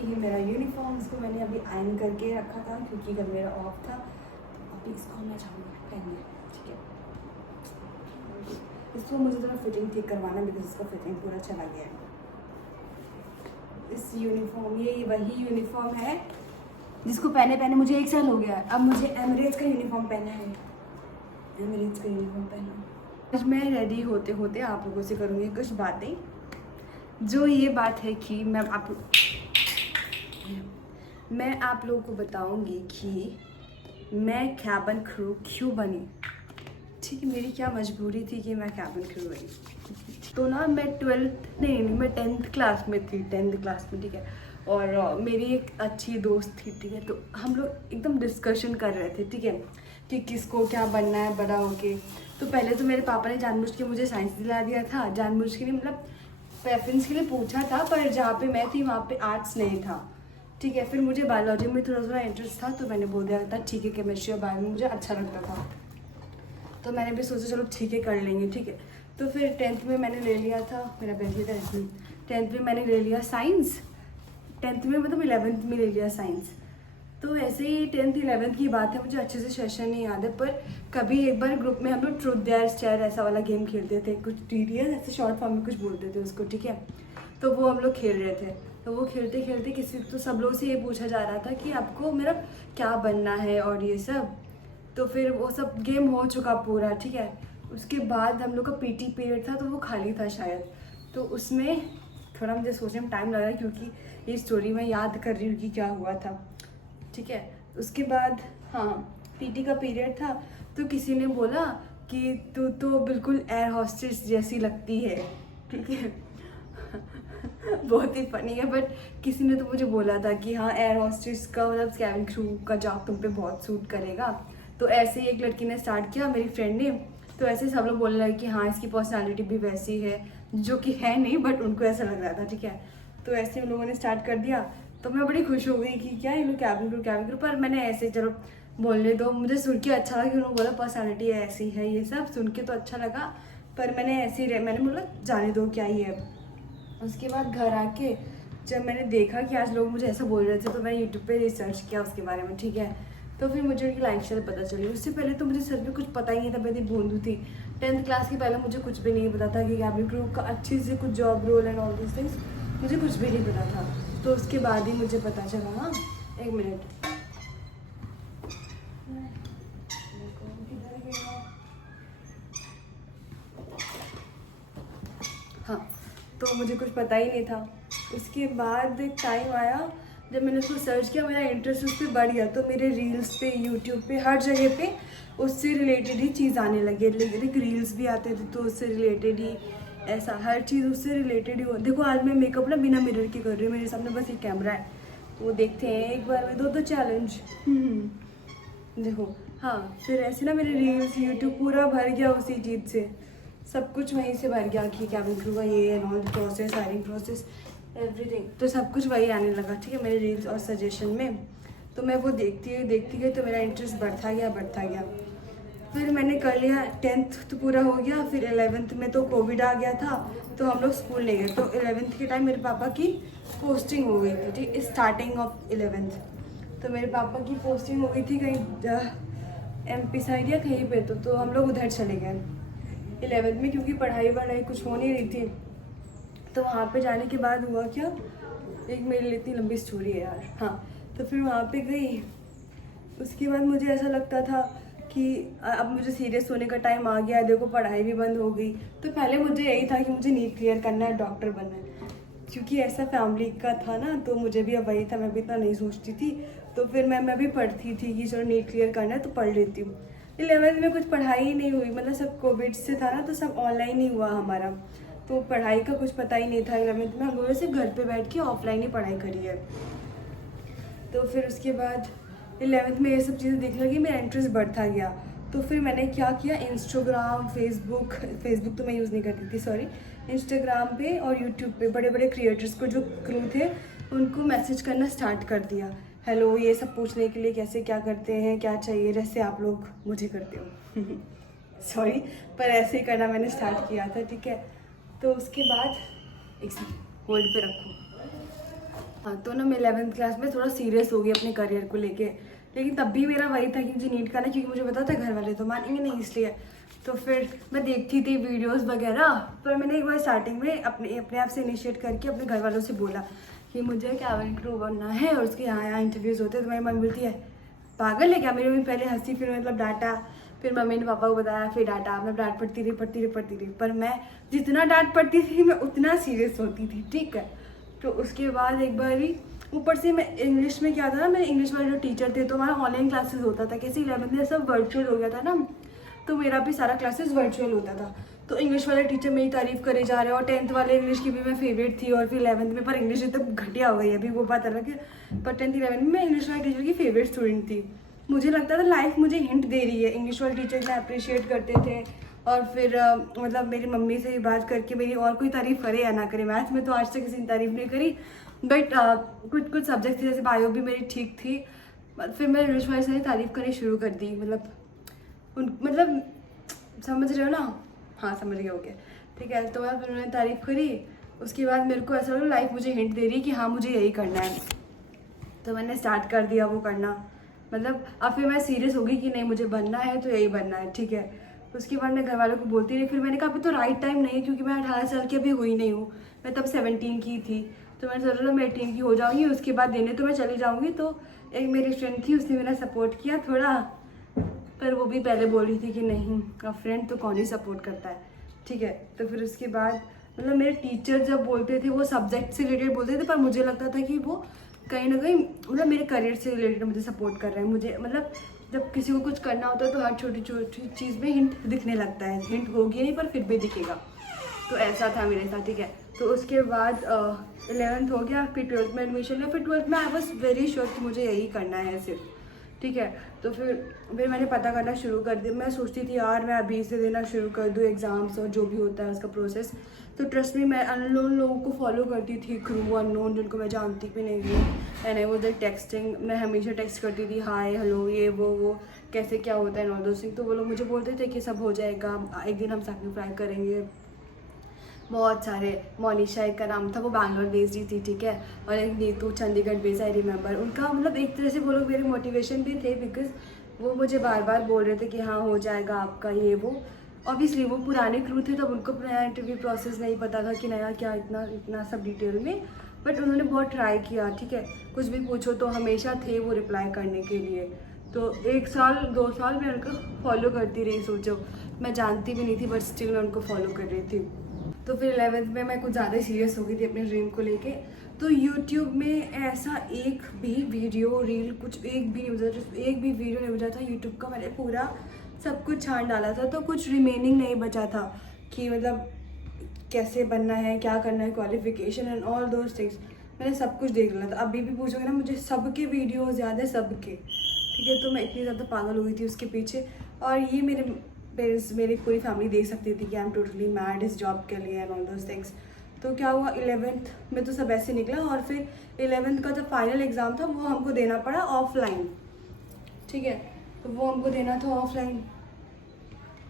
ये मेरा यूनिफॉर्म, इसको मैंने अभी आयरन करके रखा था क्योंकि कल मेरा ऑफ था। अभी इसको मैं जाऊँगी पहनने, ठीक है। इसको मुझे थोड़ा फिटिंग ठीक करवाना बिकॉज इसका फिटिंग पूरा चला गया है। इस यूनिफॉर्म, ये वही यूनिफॉर्म है जिसको पहने पहने मुझे 1 साल हो गया है। अब मुझे एमिरेट्स का यूनिफॉर्म पहनना है, एमिरेट्स का यूनिफॉर्म पहनना। आज मैं रेडी होते होते आप लोगों से करूँगी कुछ बातें, जो ये बात है कि मैं आप लोगों को बताऊंगी कि मैं कैबिन क्रू क्यों बनी। ठीक है, मेरी क्या मजबूरी थी कि मैं कैबिन क्रू बनी। तो ना मैं 12th नहीं मैं 10th क्लास में थी, 10th क्लास में, ठीक है। और मेरी एक अच्छी दोस्त थी, ठीक है। तो हम लोग एकदम डिस्कशन कर रहे थे, ठीक है, कि किसको क्या बनना है बड़ा होके। तो पहले तो मेरे पापा ने जानबूझ के मुझे साइंस दिला दिया था, जानबूझ के नहीं मतलब प्रेफरेंस के लिए पूछा था, पर जहाँ पे मैं थी वहाँ पे आर्ट्स नहीं था, ठीक है। फिर मुझे बायोलॉजी में थोड़ा थोड़ा इंटरेस्ट था, तो मैंने बोल दिया था ठीक है, केमिस्ट्री और बायो में मुझे अच्छा लगता था, तो मैंने भी सोचा चलो ठीक है कर लेंगे, ठीक है। तो फिर 10th में मैंने ले लिया था, मेरा बेस्ट था इसमें, 10th में मैंने ले लिया साइंस, 10th में मतलब 11th में ले लिया साइंस। तो ऐसे ही 10th 11th की बात है, मुझे अच्छे से सेशन नहीं याद है, पर कभी एक बार ग्रुप में हम लोग ट्रूथ डेयर शेयर ऐसा वाला गेम खेलते थे, कुछ TDS ऐसे शॉर्ट फॉर्म में कुछ बोलते थे उसको, ठीक है। तो वो हम लोग खेल रहे थे, तो वो खेलते खेलते किसी तो सब लोग से ये पूछा जा रहा था कि आपको मेरा क्या बनना है और ये सब। तो फिर वो सब गेम हो चुका पूरा, ठीक है। उसके बाद हम लोग का PT पीरियड था, तो वो खाली था शायद, तो उसमें थोड़ा मुझे सोचने में टाइम लगा क्योंकि ये स्टोरी मैं याद कर रही हूँ कि क्या हुआ था, ठीक है। उसके बाद हाँ, PT का पीरियड था, तो किसी ने बोला कि तू तो बिल्कुल एयर हॉस्टेस जैसी लगती है, ठीक है। बहुत ही फनी है, बट किसी ने तो मुझे बोला था कि हाँ एयर हॉस्टेस का मतलब कैबिन क्रू का जॉब तुम पे बहुत सूट करेगा। तो ऐसे ही एक लड़की ने स्टार्ट किया, मेरी फ्रेंड ने। तो ऐसे ही सब लोग बोलने लगे कि हाँ इसकी पर्सनालिटी भी वैसी है, जो कि है नहीं, बट उनको ऐसा लग रहा था, ठीक है। तो ऐसे उन लोगों ने स्टार्ट कर दिया, तो मैं बड़ी खुश हो गई कि क्या ये लोग कैबिन क्रू। पर मैंने ऐसे चलो बोलने दो, मुझे सुन के अच्छा लगा कि उन्होंने बोला पर्सनालिटी ऐसी है, ये सब सुन के तो अच्छा लगा, पर मैंने ऐसे ही मैंने बोला जाने दो क्या ही है। उसके बाद घर आके जब मैंने देखा कि आज लोग मुझे ऐसा बोल रहे थे, तो मैंने यूट्यूब पे रिसर्च किया उसके बारे में, ठीक है। तो फिर मुझे उनकी लाइफ स्टाइल पता चली। उससे पहले तो मुझे सच में कुछ पता ही नहीं था, मैं इतनी भोंदू थी। 10th क्लास के पहले मुझे कुछ भी नहीं पता था कि कैबिन क्रू का अच्छे से कुछ job role and all this things मुझे कुछ भी नहीं पता था। तो उसके बाद ही मुझे पता चला। हाँ, एक मिनट, हाँ, तो मुझे कुछ पता ही नहीं था। उसके बाद एक टाइम आया जब मैंने उसको सर्च किया, मेरा इंटरेस्ट उस पर बढ़ गया, तो मेरे रील्स पे, यूट्यूब पे, हर जगह पे उससे रिलेटेड ही चीज़ आने लगी। लेकिन रील्स भी आते थे तो उससे रिलेटेड ही ऐसा हर चीज़ उससे रिलेटेड ही हो। देखो आज मैं मेकअप ना बिना मिरर के कर रही हूँ, मेरे सामने बस एक कैमरा है, वो देखते हैं एक बार में 2 चैलेंज। देखो, हाँ, फिर ऐसे ना मेरे रील्स यूट्यूब पूरा भर गया उसी चीज़ से, सब कुछ वहीं से भर गया कि कैबिन क्रू का ये and all process, hiring process, everything. तो सब कुछ वही आने लगा, ठीक है, मेरे रील्स और सजेशन में। तो मैं वो देखती गई, तो मेरा इंटरेस्ट बढ़ता गया। फिर मैंने कर लिया, 10th तो पूरा हो गया। फिर 11th में तो कोविड आ गया था, तो हम लोग स्कूल नहीं गए। तो 11th के टाइम मेरे पापा की पोस्टिंग हो गई थी, ठीक, स्टार्टिंग ऑफ 11th। तो मेरे पापा की पोस्टिंग हो गई थी कहीं MP साइड या कहीं पे, तो हम लोग उधर चले गए 11th में, क्योंकि पढ़ाई कुछ हो नहीं रही थी। तो वहाँ पे जाने के बाद हुआ क्या, एक मेरे लिए इतनी लंबी स्टोरी है यार। हाँ, तो फिर वहाँ पे गई। उसके बाद मुझे ऐसा लगता था कि अब मुझे सीरियस होने का टाइम आ गया, देखो पढ़ाई भी बंद हो गई। तो पहले मुझे यही था कि मुझे नीट क्लियर करना है, डॉक्टर बनना है, क्योंकि ऐसा फैमिली का था ना, तो मुझे भी अब वही था, मैं भी इतना नहीं सोचती थी। तो फिर मैं भी पढ़ती थी कि चलो नीट क्लियर करना है तो पढ़ लेती हूँ। 11th में कुछ पढ़ाई ही नहीं हुई, मतलब सब कोविड से था ना, तो सब ऑनलाइन ही हुआ हमारा, तो पढ़ाई का कुछ पता ही नहीं था। 11th में हम लोगों ने सिर्फ घर पे बैठ के ऑफलाइन ही पढ़ाई करी है। तो फिर उसके बाद 11th में ये सब चीज़ें देखने लगी, मेरा इंटरेस्ट बढ़ता गया। तो फिर मैंने क्या किया, इंस्टाग्राम, फेसबुक तो मैं यूज़ नहीं करती थी, सॉरी, इंस्टाग्राम पे और यूट्यूब पे बड़े बड़े क्रिएटर्स को, जो क्रू थे, उनको मैसेज करना स्टार्ट कर दिया। हेलो, ये सब पूछने के लिए कैसे क्या करते हैं, क्या चाहिए, जैसे आप लोग मुझे करते हो। सॉरी, पर ऐसे ही करना मैंने स्टार्ट किया था, ठीक है। तो उसके बाद एक सेकंड होल्ड पे रखो। हाँ, तो ना मैं 11th क्लास में थोड़ा सीरियस हो गई अपने करियर को लेके, लेकिन तब भी मेरा वही था कि मुझे नीट करना, क्योंकि मुझे पता था घर वाले तो मानेंगे नहीं, इसलिए तो फिर मैं देखती थी वीडियोस वगैरह। पर मैंने एक बार स्टार्टिंग में अपने आप से इनिशिएट करके अपने घर वालों से बोला कि मुझे कैबिन क्रू बनना है और उसके यहाँ इंटरव्यूज़ होते हैं। तो मेरी मम्मी बोलती है पागल है क्या। मेरी मम्मी पहले हंसी, फिर मतलब डांटा, फिर मम्मी ने पापा को बताया, फिर डांटा, मतलब डांट पड़ती रही। पर मैं जितना डांट पड़ती थी मैं उतना सीरियस होती थी, ठीक है। तो उसके बाद एक बार ही ऊपर से मैं इंग्लिश में क्या था ना, मेरे इंग्लिश वाले जो टीचर थे तो हमारा ऑनलाइन क्लासेस होता था, कैसे 11th में सब वर्चुअल हो गया था ना, तो मेरा भी सारा क्लासेस वर्चुअल होता था। तो इंग्लिश वाले टीचर मेरी तारीफ करे जा रहे हैं और 10th वाले इंग्लिश की भी मैं फेवरेट थी, और फिर 11th में, पर इंग्लिश एकदम घटिया हो गई अभी वो बात अलग है। पर 10th 11th में मैं इंग्लिश वाले टीचर की फेवरेट स्टूडेंट थी। मुझे लगता था लाइफ मुझे हिंट दे रही है। इंग्लिश वाले टीचर इतना अप्रिशिएट करते थे, और फिर मतलब मेरी मम्मी से भी बात करके मेरी और कोई तारीफ करे या ना करे, मैथ्स में तो आज तक किसी ने तारीफ नहीं करी, बट कुछ सब्जेक्ट थे जैसे बायो भी मेरी ठीक थी। फिर मैं इंग्लिश वाले से तारीफ करनी शुरू कर दी, मतलब समझ रहे हो ना, हाँ समझ गए हो क्या, ठीक है। तो फिर उन्होंने तारीफ करी, उसके बाद मेरे को ऐसा लगा लाइफ मुझे हिंट दे रही है कि हाँ मुझे यही करना है। तो मैंने स्टार्ट कर दिया वो करना, मतलब अब फिर मैं सीरियस हो गई कि नहीं मुझे बनना है तो यही बनना है, ठीक है। उसके बाद मैं घर वालों को बोलती रही, फिर मैंने कहा अभी तो राइट टाइम नहीं है, क्योंकि मैं 18 साल की अभी हुई नहीं हूँ, मैं तब 17 की थी। तो मैंने सोचा मैं 18 की हो जाऊँगी, उसके बाद देने तो मैं चली जाऊँगी। तो एक मेरी फ्रेंड थी, उसने मेरा सपोर्ट किया थोड़ा, पर वो भी पहले बोल रही थी कि नहीं अब फ्रेंड तो कौन ही सपोर्ट करता है, ठीक है। तो फिर उसके बाद मतलब मेरे टीचर जब बोलते थे वो सब्जेक्ट से रिलेटेड बोलते थे, पर मुझे लगता था कि वो कहीं ना कहीं मतलब मेरे करियर से रिलेटेड मुझे सपोर्ट कर रहे हैं। मुझे मतलब जब किसी को कुछ करना होता है तो हर छोटी छोटी चीज़ में हिंट दिखने लगता है, हिंट होगी नहीं पर फिर भी दिखेगा। तो ऐसा था मेरे साथ, ठीक है। तो उसके बाद 11th हो गया, फिर 12th में एडमिशन लिया। फिर 12th में आई वॉज वेरी श्योर कि मुझे यही करना है सिर्फ, ठीक है। तो फिर मैंने पता करना शुरू कर दिया। मैं सोचती थी यार मैं अभी से देना शुरू कर दूँ एग्ज़ाम्स और जो भी होता है उसका प्रोसेस। तो ट्रस्ट में मैं अननोन लोगों को फॉलो करती थी, क्रू अननोन जिनको मैं जानती भी नहीं थी, एंड आई वाज टेक्सटिंग। मैं हमेशा टेक्स्ट करती थी हाय हेलो ये वो कैसे क्या होता है नॉर्दो सिंह। तो वो लोग मुझे बोलते थे कि सब हो जाएगा, एक दिन हम साथ में फ्राई करेंगे। बहुत सारे, मोनिशा एक का नाम था, वो बैंगलोर बेस्ड ही थी, ठीक है। और एक Neetu Chandigarh based, I remember उनका। मतलब एक तरह से वो लोग मेरे मोटिवेशन भी थे, बिकॉज वो मुझे बार बार बोल रहे थे कि हाँ हो जाएगा आपका ये वो। ऑब्वियसली वो पुराने क्रू थे, तब उनको नया इंटरव्यू प्रोसेस नहीं पता था कि नया क्या, इतना सब डिटेल में। बट उन्होंने बहुत ट्राई किया, ठीक है। कुछ भी पूछो तो हमेशा थे वो रिप्लाई करने के लिए। तो 1 साल 2 साल मैं उनको फॉलो करती रही, सोचो मैं जानती भी नहीं थी बट स्टिल मैं उनको फॉलो कर रही थी। तो फिर 11th में मैं कुछ ज़्यादा सीरियस हो गई थी अपने ड्रीम को लेके। तो YouTube में ऐसा एक भी वीडियो रील कुछ एक भी नहीं बचा, एक भी वीडियो नहीं बचा था यूट्यूब का। मैंने पूरा सब कुछ छान डाला था, तो कुछ रिमेनिंग नहीं बचा था कि मतलब कैसे बनना है, क्या करना है, qualification and all those things. मैंने सब कुछ देख लिया था। अभी भी पूछोगे ना मुझे सबके वीडियोज़ याद है, सबके, ठीक है। तो मैं इतनी ज़्यादा पागल हो गई थी उसके पीछे। और ये मेरे पेरेंट्स, मेरी पूरी फैमिली देख सकती थी कि आई एम टोटली मैड इस जॉब के लिए एंड ऑल दोज थिंग्स। तो क्या हुआ 11th में तो सब ऐसे निकला, और फिर 11th का जब फाइनल एग्ज़ाम था वो हमको देना पड़ा ऑफलाइन, ठीक है। तो वो हमको देना था ऑफलाइन,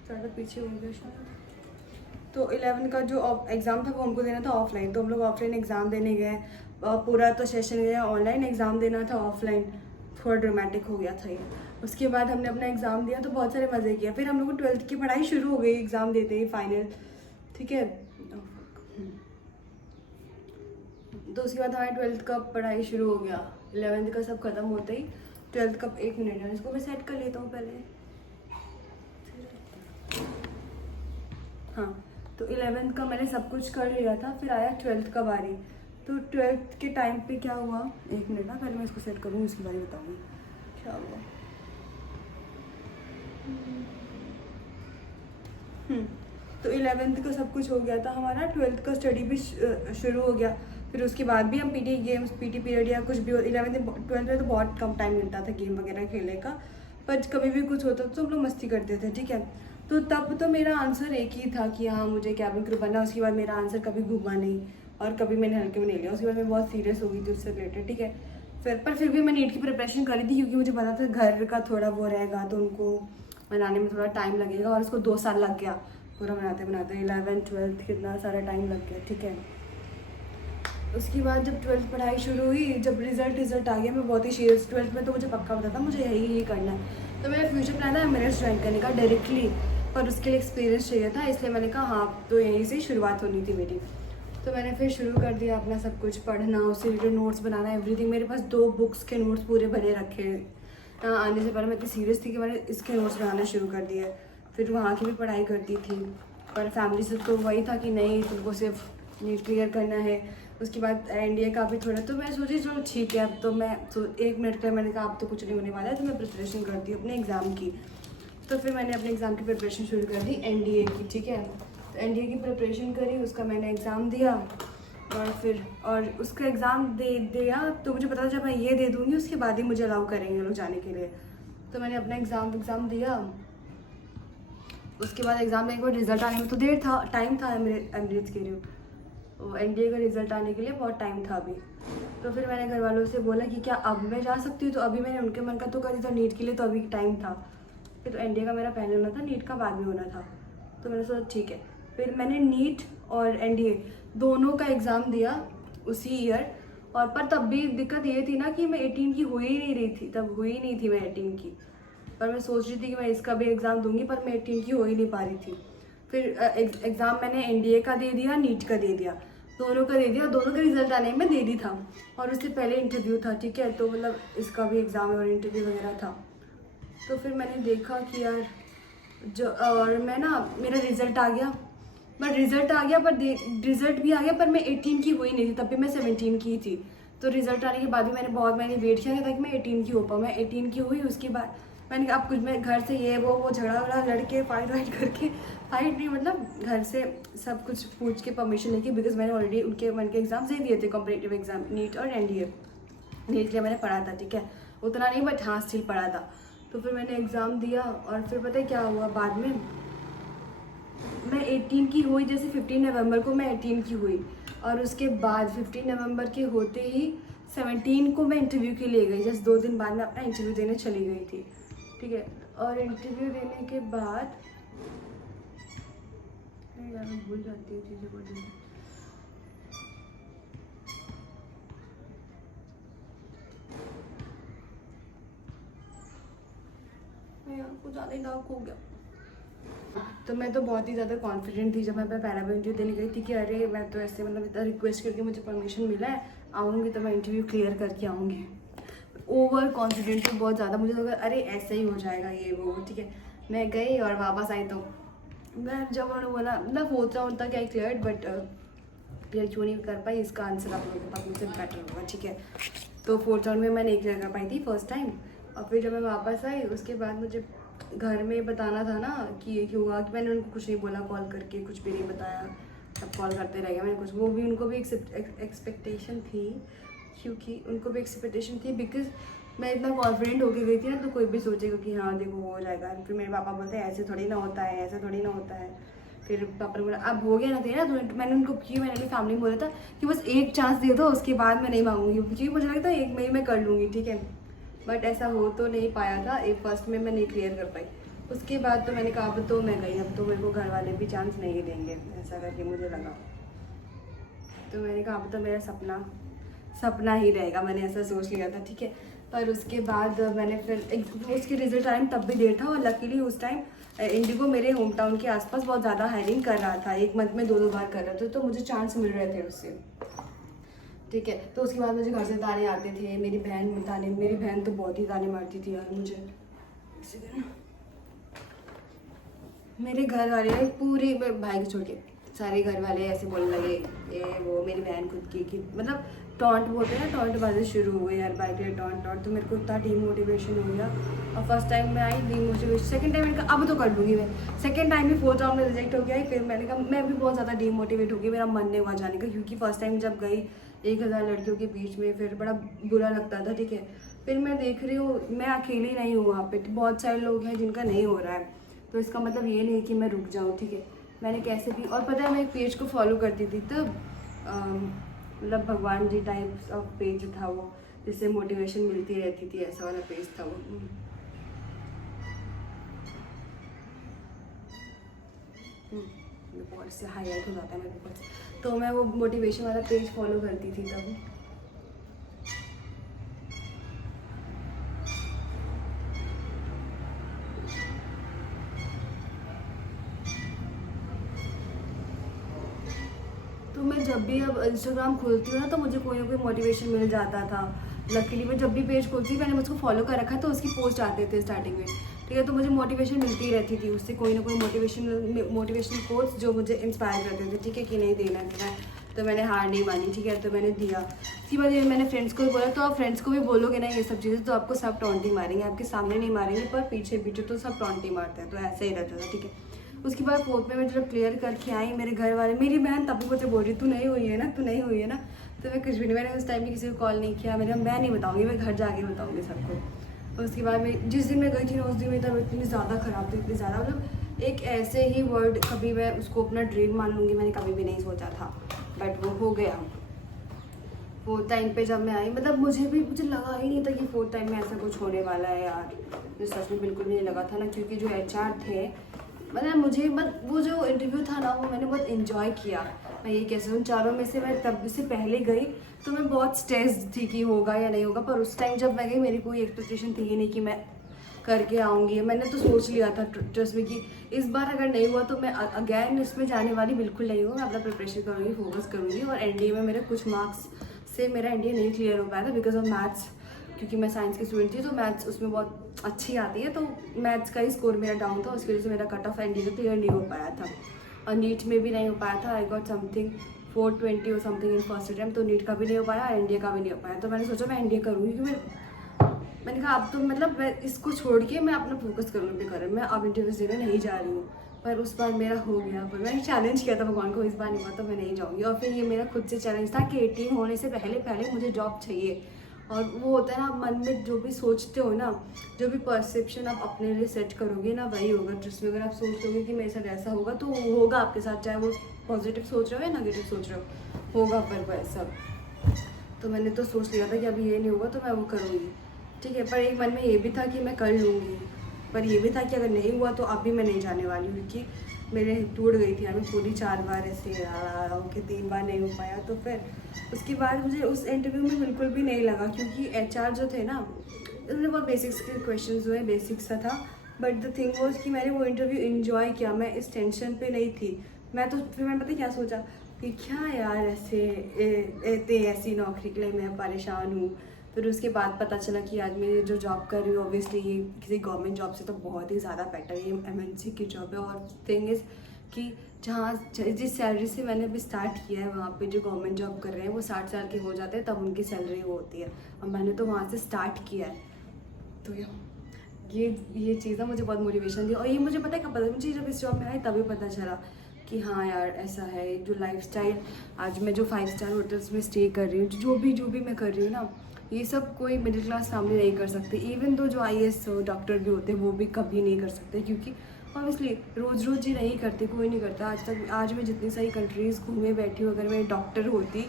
ज़्यादा पीछे हो गया शायद। तो 11th का जो एग्ज़ाम था वो हमको देना था ऑफलाइन। तो हम लोग ऑफलाइन एग्ज़ाम देने गए, पूरा तो सेशन गया, ऑनलाइन एग्ज़ाम देना था ऑफलाइन। थोड़ा ड्रामेटिक हो गया था ये। उसके बाद हमने अपना एग्ज़ाम दिया तो बहुत सारे मज़े किया। फिर हम लोग को 12th की पढ़ाई शुरू हो गई एग्ज़ाम देते ही फाइनल, ठीक है। तो उसके बाद हमारी 12th का पढ़ाई शुरू हो गया। 11th का सब खत्म होते ही 12th का, 1 मिनट है इसको मैं सेट कर लेता हूँ पहले। हाँ, तो 11th का मैंने सब कुछ कर लिया था। फिर आया 12th का बारी। तो 12th के टाइम पे क्या हुआ, 1 मिनट ना, पहले मैं इसको सेट करूँ, इसके बारे में बताऊँगी क्या हुआ। तो 11th का सब कुछ हो गया था हमारा। 12th का स्टडी भी शुरू हो गया। फिर उसके बाद भी हम पीटी गेम्स, पीटी पीरियड या कुछ भी, 12th में तो बहुत कम टाइम मिलता था गेम वगैरह खेलने का, पर कभी भी कुछ होता तो हम लोग मस्ती करते थे, ठीक है। तो तब तो मेरा आंसर एक ही था कि हाँ मुझे कैबिन क्रू बनना। उसके बाद मेरा आंसर कभी घूमा नहीं और कभी मैंने हल्के में नहीं लिया। उसके बाद मैं बहुत सीरियस हो गई थी उससे रिलेटेड, ठीक है। फिर भी मैं नीट की प्रिपरेशन करी थी, क्योंकि मुझे पता था घर का थोड़ा वो रहेगा तो उनको बनाने में थोड़ा टाइम लगेगा, और उसको 2 साल लग गया पूरा बनाते बनाते। 11th 12th कितना सारा टाइम लग गया, ठीक है। उसके बाद जब 12th पढ़ाई शुरू हुई, जब रिजल्ट आ गया, मैं बहुत ही सीरियस, 12th में तो मुझे पक्का पता था मुझे यही करना है। तो मेरा फ्यूचर प्लान था एमएलएस ज्वाइन करने का डायरेक्टली, पर उसके लिए एक्सपीरियंस चाहिए था, इसलिए मैंने कहा हाँ, तो यहीं से शुरुआत होनी थी मेरी। तो मैंने फिर शुरू कर दिया अपना सब कुछ पढ़ना, उससे रिलेटेड नोट्स बनाना, एवरीथिंग। मेरे पास 2 बुक्स के नोट्स पूरे भरे रखे। आने से पहले मैं इतनी सीरियस थी कि मैंने इसके नोट्स बनाना शुरू कर दिए। फिर वहाँ की भी पढ़ाई करती थी, पर फैमिली से तो वही था कि नहीं, तुमको सिर्फ नीट क्लियर करना है। उसके बाद एनडीए का भी थोड़ा, तो मैं सोची चलो ठीक है, अब तो मैं 1 मिनट के मैंने कहा अब तो कुछ नहीं होने वाला है, तो मैं प्रिपरेशन करती हूँ अपने एग्ज़ाम की। तो फिर मैंने अपने एग्ज़ाम की प्रिपरेशन शुरू कर दी एनडीए की, ठीक है। तो एनडीए की प्रिपरेशन करी, उसका मैंने एग्ज़ाम दिया, और उसका एग्ज़ाम दे दिया तो मुझे पता था जब मैं ये दे दूँगी उसके बाद ही मुझे अलाउ करेंगे लोग जाने के लिए। तो मैंने अपना एग्ज़ाम दिया। उसके बाद एग्ज़ाम में एक बार रिज़ल्ट आने में तो टाइम था मेरे एमरेट्स के लिए, एनडीए का रिज़ल्ट आने के लिए बहुत टाइम था अभी। तो फिर मैंने घर वालों से बोला कि क्या अब मैं जा सकती हूँ, तो अभी मैंने उनके मन का तो करी था, नीट के लिए तो अभी टाइम था। फिर तो एनडीए का मेरा पहले होना था, नीट का बाद में होना था। तो मैंने सोचा ठीक है। फिर मैंने नीट और एनडीए दोनों का एग्ज़ाम दिया उसी ईयर, और पर तब भी दिक्कत ये थी ना कि मैं 18 की हो ही नहीं रही थी, तब हुई नहीं थी मैं 18 की। पर मैं सोच रही थी कि मैं इसका भी एग्ज़ाम दूंगी, पर मैं 18 की हो ही नहीं पा रही थी। फिर एग्ज़ाम मैंने एनडीए का दे दिया, नीट का दे दिया, दोनों का दे दिया। दोनों का रिजल्ट आने में देरी था, और उससे पहले इंटरव्यू था, ठीक है। तो मतलब इसका भी एग्ज़ाम और इंटरव्यू वगैरह था। तो फिर मैंने देखा कि यार और मैं ना, मेरा रिज़ल्ट आ गया, पर रिज़ल्ट आ गया, पर रिज़ल्ट भी आ गया, पर मैं 18 की हुई नहीं थी, तब भी मैं 17 की थी। तो रिज़ल्ट आने के बाद भी मैंने वेट किया ताकि मैं 18 की हो पाऊँ। मैं 18 की हुई, उसके बाद मैंने कहा अब कुछ, मैं घर से ये वो झगड़ा वगड़ा लड़के फाइट करके, फाइट नहीं मतलब घर से सब कुछ पूछ के परमिशन लेके, बिकॉज मैंने ऑलरेडी उनके मन के एग्ज़ाम दे दिए थे, कॉम्पिटिटिव एग्ज़ाम नीट और एनडीए। नीट के लिए मैंने पढ़ा था, ठीक है, उतना नहीं बट हाँ स्टिल पढ़ा था। तो फिर मैंने एग्ज़ाम दिया, और फिर पता है क्या हुआ बाद में, मैं 18 की हुई, जैसे 15 नवंबर को मैं 18 की हुई, और उसके बाद 15 नवंबर के होते ही 17 को मैं इंटरव्यू के लिए गई। जस्ट 2 दिन बाद मैं अपना इंटरव्यू देने चली गई थी, ठीक है। और इंटरव्यू देने के बाद यार मैं भूल जाती हूँ चीज़ें बोलने। यार कुछ ज़्यादा ही डाउट हो गया। तो मैं तो बहुत ही ज़्यादा कॉन्फिडेंट थी जब मैं पैराबो इंटरव्यू देने गई थी कि अरे मैं तो ऐसे मतलब इतना रिक्वेस्ट करके मुझे परमिशन मिला है, आऊँगी तो मैं इंटरव्यू क्लियर करके आऊँगी। ओवर कॉन्फिडेंट थी बहुत ज़्यादा, मुझे लगा अरे ऐसे ही हो जाएगा ये वो, ठीक है। मैं गई और वापस आई, तो मैं जब उन्होंने बोला मतलब होता होता क्या क्लियर, बट क्लियर क्यों नहीं कर पाई, इसका आंसर आप लोगों के पास मुझसे बेटर होगा, ठीक है। तो 4th राउंड में मैं नहीं क्लियर कर पाई थी फर्स्ट टाइम। और फिर जब मैं वापस आई उसके बाद मुझे घर में बताना था ना कि ये क्यों हुआ, कि मैंने उनको कुछ नहीं बोला, कॉल करके कुछ भी नहीं बताया, सब कॉल करते रह गए मैंने कुछ, वो भी उनको भी एक्सपेक्टेशन थी, क्योंकि उनको भी एक्सपेक्टेशन थी, बिकॉज मैं इतना कॉन्फिडेंट होके गई थी ना, तो कोई भी सोचेगा कि हाँ देखो हो जाएगा। फिर मेरे पापा बोलते हैं ऐसे थोड़ी ना होता है, ऐसे थोड़ी ना होता है। फिर पापा ने बोला अब हो गया ना थे ना, तो मैंने उनको की, मैंने अपनी फैमिली में बोला था कि बस एक चांस दे दो, उसके बाद मैं नहीं मांगूंगी, क्योंकि मुझे लगता है एक में ही मैं कर लूँगी, ठीक है। बट ऐसा हो तो नहीं पाया था, एक फर्स्ट में मैं नहीं क्लियर कर पाई। उसके बाद तो मैंने कहा अब तो मैं गई, अब तो मेरे को घर वाले भी चांस नहीं देंगे, ऐसा करके मुझे लगा। तो मैंने कहा अब तो मेरा सपना ही रहेगा, मैंने ऐसा सोच लिया था, ठीक है। पर उसके बाद मैंने फिर उसके रिजल्ट टाइम तब भी देर था, और लकीली उस टाइम इंडिगो मेरे होम टाउन के आसपास बहुत ज़्यादा हायरिंग कर रहा था, एक मंथ में 2 बार कर रहा था, तो मुझे चांस मिल रहे थे उससे, ठीक है। तो उसके बाद मुझे घर से ताने आते थे, मेरी बहन तो बहुत ही ताने मारती थी यार मुझे। मेरे घर वाले पूरे भाई को छोड़ के सारे घर वाले ऐसे बोलने लगे, ये वो, मेरी बहन खुद की मतलब टॉन्ट बोलते हैं, टॉन्ट बाजी शुरू हो गई यार, भाई के टॉन्ट। तो मेरे को इतना डीमोटिवेशन हो गया, और फर्स्ट टाइम में आई डीमोटिवेशन, सेकंड टाइम मैंने कहा अब तो कर दूंगी मैं, सेकंड टाइम भी 4th राउंड में रिजेक्ट हो गया। फिर मैंने कहा मैं भी बहुत ज़्यादा डीमोटिवेट हो गई, मेरा मन नहीं हुआ जाने का, क्योंकि फर्स्ट टाइम जब गई 1000 लड़कियों के बीच में, फिर बड़ा बुरा लगता था, ठीक है। फिर मैं देख रही हूँ मैं अकेली नहीं हूँ वहाँ पे, बहुत सारे लोग हैं जिनका नहीं हो रहा है, तो इसका मतलब ये नहीं कि मैं रुक जाऊँ, ठीक है। मैंने कैसे भी, और पता है मैं एक पेज को फॉलो करती थी तब, मतलब भगवान जी टाइप्स ऑफ पेज था वो, जिससे मोटिवेशन मिलती रहती थी, ऐसा वाला पेज था वो। बहुत से हाईलाइट हो जाता है मेरे ऊपर से। तो मैं वो मोटिवेशन वाला पेज फॉलो करती थी तब। तो मैं जब भी अब इंस्टाग्राम खोलती हूँ ना तो मुझे कोई ना कोई मोटिवेशन मिल जाता था। लकीली मैं जब भी पेज खोलती थी, मैंने उसको फॉलो कर रखा तो उसकी पोस्ट आते थे स्टार्टिंग में, ठीक है। तो मुझे मोटिवेशन मिलती रहती थी उससे, कोई ना कोई मोटिवेशनल कोट्स जो मुझे इंस्पायर करते थे, ठीक है, कि नहीं देना है। तो मैंने हार नहीं मानी, ठीक है, तो मैंने दिया। उसके बाद ये मैंने फ्रेंड्स को भी बोला, तो आप फ्रेंड्स को भी बोलोगे ना ये सब चीज़ें तो आपको सब टॉन्टी मारेंगे, आपके सामने नहीं मारेंगे पर पीछे पीछे तो सब टॉन्टी मारते हैं। तो ऐसे ही रहता था, ठीक है। उसके बाद 4th में मैं जब क्लियर करके आई, मेरे घर वाले, मेरी बहन तभी मुझे बोल रही तू नहीं हुई है ना, तू नहीं हुई है ना। तो मैं कुछ भी नहीं, मैंने उस टाइम में किसी को कॉल नहीं किया, मैं नहीं बताऊँगी, मैं घर जाके बताऊँगी सबको। उसके बाद मैं जिस दिन मैं गई थी ना उस दिन मेरी तबीयत इतनी ज़्यादा ख़राब थी, इतनी ज़्यादा, मतलब एक ऐसे ही वर्ड कभी मैं उसको अपना ड्रीम मान लूँगी, मैंने कभी भी नहीं सोचा था, बट वो हो गया। 4th टाइम पे जब मैं आई, मतलब मुझे लगा ही नहीं था कि 4th टाइम में ऐसा कुछ होने वाला है यार। मुझे सच में बिल्कुल भी नहीं लगा था ना, क्योंकि जो HR थे, मतलब मुझे वो जो इंटरव्यू था ना वो मैंने बहुत इन्जॉय किया। मैं ये कैसे उन चारों में से मैं तब से पहले गई तो मैं बहुत स्ट्रेस्ड थी कि होगा या नहीं होगा, पर उस टाइम जब मैं गई मेरी कोई एक्सपेक्टेशन थी ही नहीं कि मैं करके आऊँगी। मैंने तो सोच लिया था ट्रस्ट में कि इस बार अगर नहीं हुआ तो मैं अगैन इसमें जाने वाली बिल्कुल नहीं हूँ। मैं अपना प्रिपरेशन करूँगी, फोकस करूँगी। और NDA में मेरे कुछ मार्क्स से मेरा NDA नहीं क्लियर हो पाया था बिकॉज ऑफ मैथ्स, क्योंकि मैं साइंस की स्टूडेंट थी तो मैथ्स उसमें बहुत अच्छी आती है, तो मैथ्स का ही स्कोर मेरा डाउन था, उसकी वजह से मेरा कट ऑफ NDA क्लियर नहीं हो पाया था। और नीट में भी नहीं हो पाया था। आई गॉट समथिंग 420 और समथिंग इन फर्स्ट अटैम्प्ट, तो नीट का भी नहीं हो पाया, NDA का भी नहीं हो पाया। तो मैंने सोचा मैं NDA करूँगी, क्योंकि मैंने कहा अब तो मतलब मैं इसको छोड़ के मैं अपना फोकस करूँगी करें, मैं अब इंटरव्यूज देने नहीं जा रही हूँ। पर उस बार मेरा हो गया, पर मैंने चैलेंज किया था भगवान को, इस बार नहीं हुआ तो मैं नहीं जाऊँगी। और फिर ये मेरा खुद से चैलेंज था कि 18 होने से पहले मुझे जॉब चाहिए। और वो होता है ना, मन में जो भी सोचते हो ना, जो भी परसेप्शन आप अपने लिए सेट करोगे ना वही होगा। ट्रस्ट में अगर आप सोच लोगे कि मेरे साथ ऐसा होगा तो वो होगा आपके साथ, चाहे वो पॉजिटिव सोच रहे हो या नेगेटिव सोच रहे हो, होगा पर वैसा। तो मैंने तो सोच लिया था कि अभी ये नहीं होगा तो मैं वो करूँगी, ठीक है। पर एक मन में ये भी था कि मैं कर लूँगी, पर ये भी था कि अगर नहीं हुआ तो अभी मैं नहीं जाने वाली हूँ, क्योंकि मेरे टूट गई थी अभी पूरी 4 बार ऐसे कि 3 बार नहीं हो पाया। तो फिर उसके बाद मुझे उस इंटरव्यू में बिल्कुल भी नहीं लगा, क्योंकि HR जो थे ना उन्होंने बहुत बेसिक्स के क्वेश्चन हुए, बेसिक्स सा था। बट द थिंग वॉज कि मैंने वो इंटरव्यू इन्जॉय किया, मैं इस टेंशन पे नहीं थी। मैं तो फिर मैंने पता क्या सोचा कि क्या यार ऐसे ऐसी नौकरी के लिए मैं परेशान हूँ। फिर उसके बाद पता चला कि आज मैं जो जॉब कर रही हूँ ऑब्वियसली ये किसी गवर्नमेंट जॉब से तो बहुत ही ज़्यादा बेटर है, ये MNC की जॉब है। और थिंग इज़ कि जहाँ जिस सैलरी से मैंने अभी स्टार्ट किया है वहाँ पे जो गवर्नमेंट जॉब कर रहे हैं वो 60 साल के हो जाते हैं तब उनकी सैलरी वो होती है, और मैंने तो वहाँ से स्टार्ट किया है। तो ये चीज़ ना मुझे बहुत मोटिवेशन दी। और ये मुझे पता है कब पता, मुझे जब इस जॉब में आई तभी पता चला कि हाँ यार ऐसा है। जो लाइफस्टाइल आज मैं जो 5 स्टार होटल्स में स्टे कर रही हूँ, जो भी मैं कर रही हूँ ना, ये सब कोई मिडिल क्लास फैमिली नहीं कर सकते। इवन दो जो IAS डॉक्टर भी होते हैं वो भी कभी नहीं कर सकते, क्योंकि ऑब्वियसली रोज़ ये नहीं करते, कोई नहीं करता। आज मैं जितनी सारी कंट्रीज़ घूमे बैठी हूँ, अगर मैं डॉक्टर होती,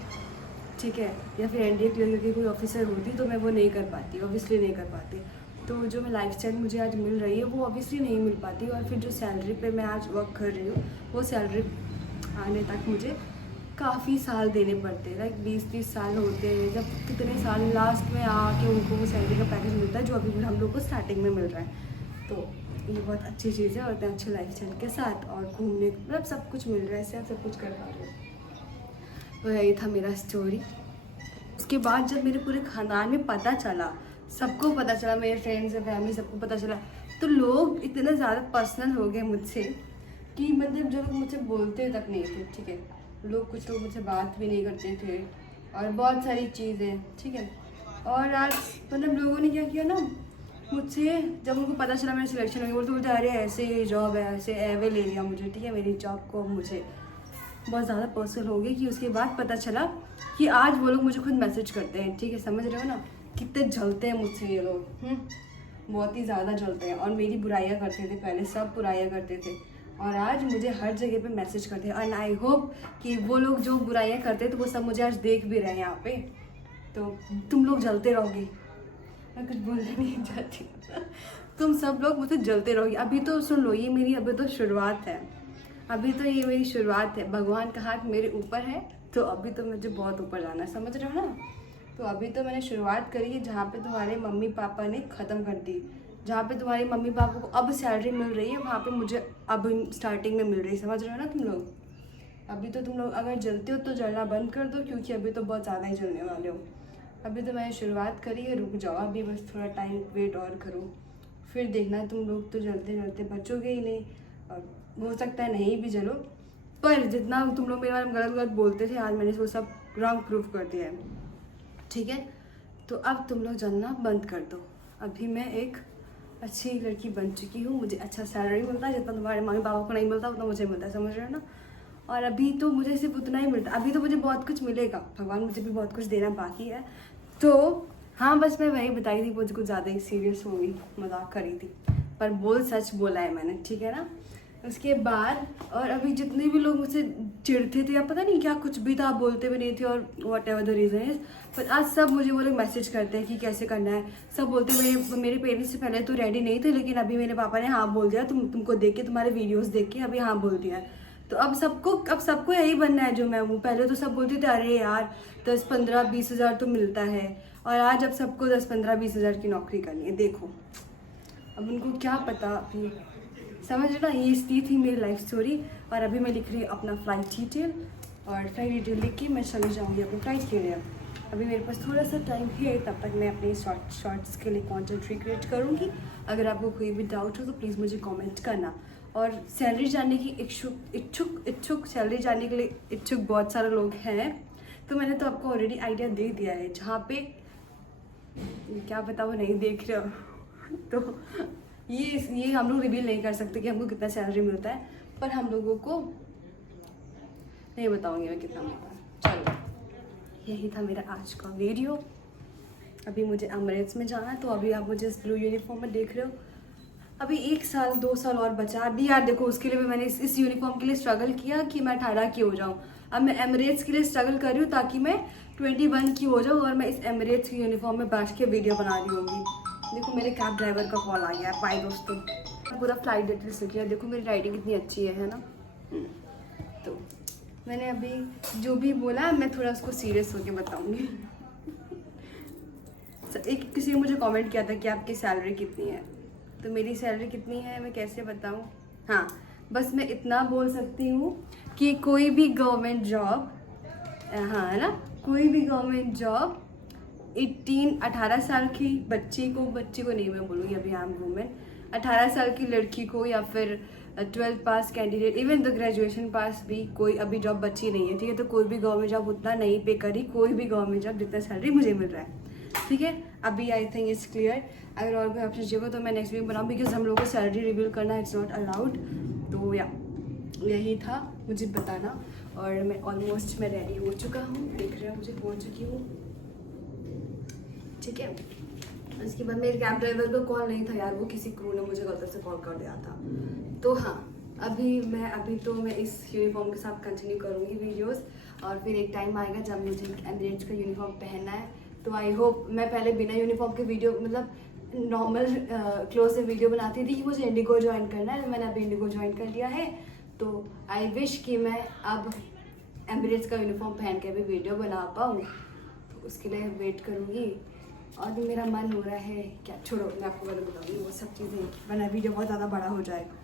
ठीक है, या फिर NDA क्लियर करके कोई ऑफिसर होती तो मैं वो नहीं कर पाती, ऑब्वियसली नहीं कर पाती। तो जो मैं लाइफस्टाइल मुझे आज मिल रही है वो ऑब्वियसली नहीं मिल पाती। और फिर जो सैलरी पे मैं आज वर्क कर रही हूँ वो सैलरी आने तक मुझे काफ़ी साल देने पड़ते हैं, लाइक 20-30 साल होते हैं, जब कितने साल लास्ट में आके उनको वो सैलरी का पैकेज मिलता है जो अभी हम लोग को स्टार्टिंग में मिल रहा है। तो ये बहुत अच्छी चीज़ है, और इतने अच्छे लाइफस्टाइल के साथ और घूमने मतलब सब कुछ मिल रहा है, इससे आप सब कुछ कर पा रहे हो। तो यही था मेरा स्टोरी। उसके बाद जब मेरे पूरे ख़ानदान में पता चला, सबको पता चला, मेरे फ्रेंड्स और फैमिली सबको पता चला, तो लोग इतने ज़्यादा पर्सनल हो गए मुझसे कि मतलब जो लोग मुझसे बोलते तक नहीं थे, ठीक है, कुछ लोग मुझसे बात भी नहीं करते थे और बहुत सारी चीज़ें, ठीक है। और आज मतलब लोगों ने क्या किया ना मुझसे, जब उनको पता चला मेरा सिलेक्शन हो गया, बोलते अरे ऐसे ये जॉब है, ऐसे एवे ले लिया मुझे, ठीक है, मेरी जॉब को मुझे बहुत ज़्यादा पर्सनल हो गई। कि उसके बाद पता चला कि आज वो लोग मुझे खुद मैसेज करते हैं, ठीक है, समझ रहे हो ना, कितने जलते हैं मुझसे ये लोग, बहुत ही ज़्यादा जलते हैं। और मेरी बुराइयाँ करते थे पहले, सब बुराइयाँ करते थे, और आज मुझे हर जगह पे मैसेज करते हैं। एंड आई होप कि वो लोग जो बुराइयाँ करते हैं तो वो सब मुझे आज देख भी रहे हैं यहाँ पे। तो तुम लोग जलते रहोगे, मैं कुछ बोलना नहीं चाहती तुम सब लोग मुझसे जलते रहोगे। अभी तो सुन लो, ये मेरी अभी तो शुरुआत है, अभी तो ये मेरी शुरुआत है, भगवान का हाथ मेरे ऊपर है, तो अभी तो मुझे बहुत ऊपर जाना है, समझ रहे हो ना। तो अभी तो मैंने शुरुआत करी है जहाँ पे तुम्हारे मम्मी पापा ने ख़त्म कर दी, जहाँ पे तुम्हारे मम्मी पापा को अब सैलरी मिल रही है, वहाँ पे मुझे अब स्टार्टिंग में मिल रही है, समझ रहे हो ना तुम लोग। अभी तो तुम लोग अगर जलते हो तो जलना बंद कर दो, क्योंकि अभी तो बहुत ज़्यादा ही जलने वाले हो। अभी तो मैंने शुरुआत करी है, रुक जाओ अभी, बस थोड़ा टाइम वेट और करो, फिर देखना तुम लोग तो जलते जलते बचोगे ही नहीं, और हो सकता है नहीं भी जलो, पर जितना तुम लोग मेरे बारे में गलत गलत बोलते थे, आज मैंने वो सब रॉन्ग प्रूफ कर दिया है, ठीक है। तो अब तुम लोग जलना बंद कर दो। अभी मैं एक अच्छी लड़की बन चुकी हूँ, मुझे अच्छा सैलरी मिलता है, जितना तुम्हारे मम्मी पापा को नहीं मिलता उतना मुझे मिलता है, समझ रहे हो ना। और अभी तो मुझे सिर्फ उतना ही मिलता है, अभी तो मुझे बहुत कुछ मिलेगा, भगवान मुझे भी बहुत कुछ देना बाकी है। तो हाँ, बस मैं वही बताई थी, मुझे कुछ ज़्यादा ही सीरियस हो गई, मजाक करी थी, पर बोल सच बोला है मैंने, ठीक है ना। उसके बाद और अभी जितने भी लोग मुझसे चिढ़ते थे या पता नहीं क्या कुछ भी था, बोलते भी नहीं थे, और what ever the reason is, पर आज सब मुझे वो लोग मैसेज करते हैं कि कैसे करना है। सब बोलते हैं मेरे पेरेंट्स से पहले तो रेडी नहीं थे, लेकिन अभी मेरे पापा ने हाँ बोल दिया, तुमको देख के, तुम्हारे वीडियोस देख के अभी हाँ बोल दिया। तो अब सबको यही बनना है जो मैं हूँ। पहले तो सब बोलते थे अरे यार 10-15-20 हज़ार तो मिलता है, और आज अब सबको 10-15-20 हज़ार की नौकरी करनी है। देखो अब उनको क्या पता, अभी समझ ना, ये थी मेरी लाइफ स्टोरी। और अभी मैं लिख रही हूँ अपना फ्लाइट डिटेल, और फ्लाइट डिटेल लिख के मैं चली जाऊँगी अपनी फ्लाइट के लिए। अभी मेरे पास थोड़ा सा टाइम है, तब तक मैं अपने शॉर्ट्स के लिए कंटेंट क्रिएट करूँगी। अगर आपको कोई भी डाउट हो तो प्लीज़ मुझे कमेंट करना। और सैलरी जानने की इच्छुक सैलरी जानने के लिए इच्छुक बहुत सारे लोग हैं, तो मैंने तो आपको ऑलरेडी आइडिया दे दिया है, जहाँ पे क्या पता वो नहीं देख रहे हो तो ये हम लोग रिवील नहीं कर सकते कि हमको कितना सैलरी मिलता है, पर हम लोगों को नहीं बताऊंगी मैं कितना मिलता है। चलो, यही था मेरा आज का वीडियो। अभी मुझे एमिरेट्स में जाना है, तो अभी आप मुझे इस ब्लू यूनिफॉर्म में देख रहे हो। अभी 1 साल 2 साल और बचा अभी यार। देखो उसके लिए भी मैंने इस यूनिफॉर्म के लिए स्ट्रगल किया कि मैं 18 की हो जाऊँ। अब मैं एमिरेट्स के लिए स्ट्रगल कर रही हूँ ताकि मैं 21 की हो जाऊँ, और मैं इस एमिरेट्स की यूनिफॉर्म में बैठ के वीडियो बना रही होंगी। देखो मेरे कैब ड्राइवर का कॉल आ गया है। बाय दोस्तों, पूरा फ्लाइट डिटेल्स लिख लिया। देखो मेरी राइटिंग कितनी अच्छी है ना। तो मैंने अभी जो भी बोला मैं थोड़ा उसको सीरियस होकर बताऊँगी। एक किसी ने मुझे कमेंट किया था कि आपकी सैलरी कितनी है, तो मेरी सैलरी कितनी है मैं कैसे बताऊँ। हाँ, बस मैं इतना बोल सकती हूँ कि कोई भी गवर्नमेंट जॉब, हाँ है ना, कोई भी गवर्नमेंट जॉब 18 साल की बच्ची को नहीं मैं बोलूँगी, अभी आई एम वुमेन, 18 साल की लड़की को, या फिर 12th pass candidate, even the graduation pass भी कोई अभी जॉब बची नहीं है, ठीक है। तो कोई भी गवर्नमेंट जॉब उतना नहीं पे करी, कोई भी गवर्नमेंट जॉब जितना सैलरी मुझे मिल रहा है, ठीक है। अभी आई थिंक इट्स क्लियर। अगर और कोई ऑप्शन चाहिए तो मैं नेक्स्ट वीक बनाऊँ, बिकॉज हम लोगों को सैलरी रिवील करना इट्स नॉट अलाउड। तो या यही था मुझे बताना, और मैं ऑलमोस्ट मैं रेडी हो चुका हूँ, देख रहे हो मुझे पहुँच चुकी हूँ, ठीक है। उसके बाद मेरे कैब ड्राइवर का कॉल नहीं था यार, वो किसी क्रू ने मुझे गलती से कॉल कर दिया था। तो हाँ, अभी तो मैं इस यूनिफॉर्म के साथ कंटिन्यू करूँगी वीडियोस, और फिर एक टाइम आएगा जब मुझे एमिरेट्स का यूनिफॉर्म पहनना है। तो आई होप, मैं पहले बिना यूनिफॉर्म के वीडियो, मतलब नॉर्मल क्लोज से वीडियो बनाती थी कि मुझे इंडिगो ज्वाइन करना है, मैंने अभी इंडिगो ज्वाइन कर लिया है। तो आई विश कि मैं अब एमिरेट्स का यूनिफॉर्म पहन के भी वीडियो बना पाऊँ, तो उसके लिए वेट करूँगी। और भी मेरा मन हो रहा है क्या, छोड़ो मैं आपको पहले बताऊँगी वो सब चीज़ें, वरना वीडियो बहुत ज़्यादा बड़ा हो जाएगा।